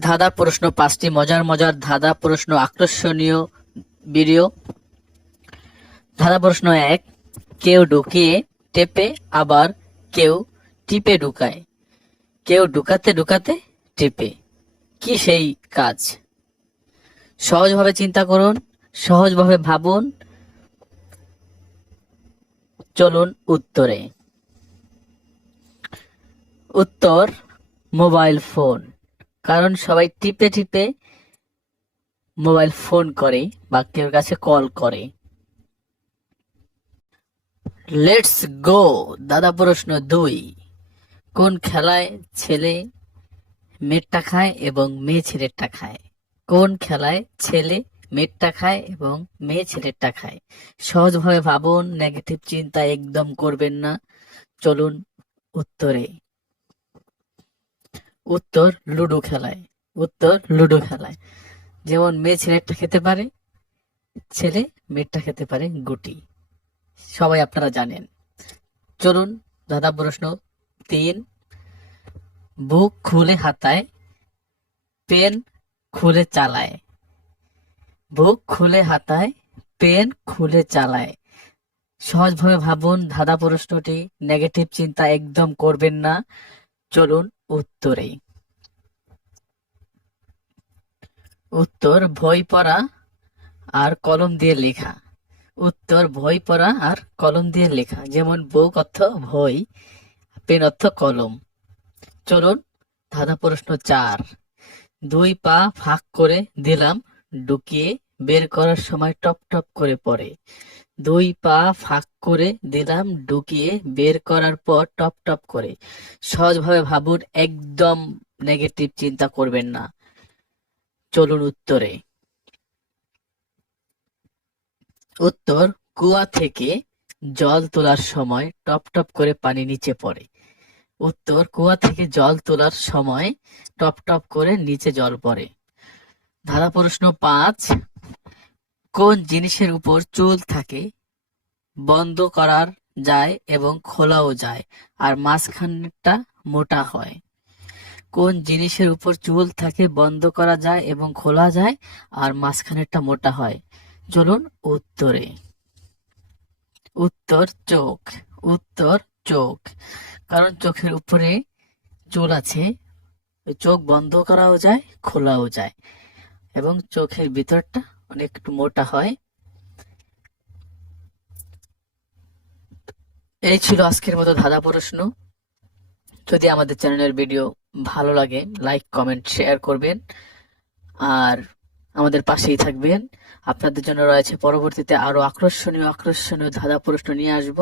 ধাঁধা প্রশ্ন পাঁচটি, মজার মজার ধাঁধা প্রশ্ন আকর্ষণীয় ভিডিও ধাঁধা প্রশ্ন এক, কেউ ঢুকিয়ে টেপে, আবার কেউ টিপে ঢুকায়। কেউ ঢুকাতে ঢুকাতে টিপে। কি সেই কাজ? সহজভাবে চিন্তা করুন, সহজভাবে ভাবুন। চলুন উত্তরে। উত্তর, মোবাইল ফোন। কারণ সবাই টিপে টিপে মোবাইল ফোন করে বা কেউ কাছে কল করে। লেটস গো দাদা প্রশ্ন দুই। কোন খেলায় ছেলে মেটটা খায় এবং মেয়ে ছেলেরটা খায়? কোন খেলায় ছেলে মেটটা খায় এবং মেয়ে ছেলেরটা খায়? সহজভাবে ভাবুন নেগেটিভ চিন্তা একদম করবেন না। চলুন উত্তরে। উত্তর লুডো খেলায়, উত্তর লুডো খেলায়। যেমন মেয়ে ছেলেরটা খেতে পারে, ছেলে মেয়েটা খেতে পারে গুটি। সবাই আপনারা জানেন। চলুন, দাদা প্রশ্ন তিন। বুক খুলে হাতায়, পেন খুলে চালায়। বুক খুলে হাতায়, পেন খুলে চালায়। সহজভাবে ভাবুন ধাঁধা প্রশ্নটি নেগেটিভ চিন্তা একদম করবেন না। চলুন উত্তরে উত্তর বই পড়া আর কলম দিয়ে লেখা। উত্তর বই পড়া আর কলম দিয়ে লেখা। যেমন বুক অর্থ বই পেন অর্থ কলম। চলুন, ধাঁধা প্রশ্ন চার। দুই পা ফাঁক করে দিলাম, ঢুকিয়ে বের করার সময় টপ টপ করে পড়ে। দুই পা ফাঁক করে দিলাম, ঢুকিয়ে বের করার পর টপ টপ করে। সহজভাবে ভাবুন, একদম নেগেটিভ চিন্তা করবেন না। চলুন উত্তরে। উত্তর, কুয়া থেকে জল তোলার সময় টপ টপ করে পানি নিচে পড়ে। উত্তর, কুয়া থেকে জল তোলার সময় টপ টপ করে নিচে জল পড়ে। ধারা প্রশ্ন পাঁচ কোন জিনিসের উপর চুল থাকে, বন্ধ করার যায় এবং খোলাও যায়, আর মাঝখানটা মোটা হয়। কোন জিনিসের উপর চুল থাকে, বন্ধ করা যায় এবং খোলা যায়, আর মাঝখানেরটা মোটা হয়। চলুন উত্তরে। উত্তর চোখ উত্তর চোখ। কারণ চোখের উপরে চুল আছে, চোখ বন্ধ করাও যায়, খোলাও যায়, এবং চোখের ভিতরটা অনেক একটু মোটা হয়। এই ছিল আজকের মতো ধাঁধা প্রশ্ন। যদি আমাদের চ্যানেলের ভিডিও ভালো লাগে, লাইক, কমেন্ট, শেয়ার করবেন। আর আমাদের পাশেই থাকবেন। আপনাদের জন্য রয়েছে পরবর্তীতে আরও আকর্ষণীয় আকর্ষণীয় ধাঁধা প্রশ্ন নিয়ে আসব।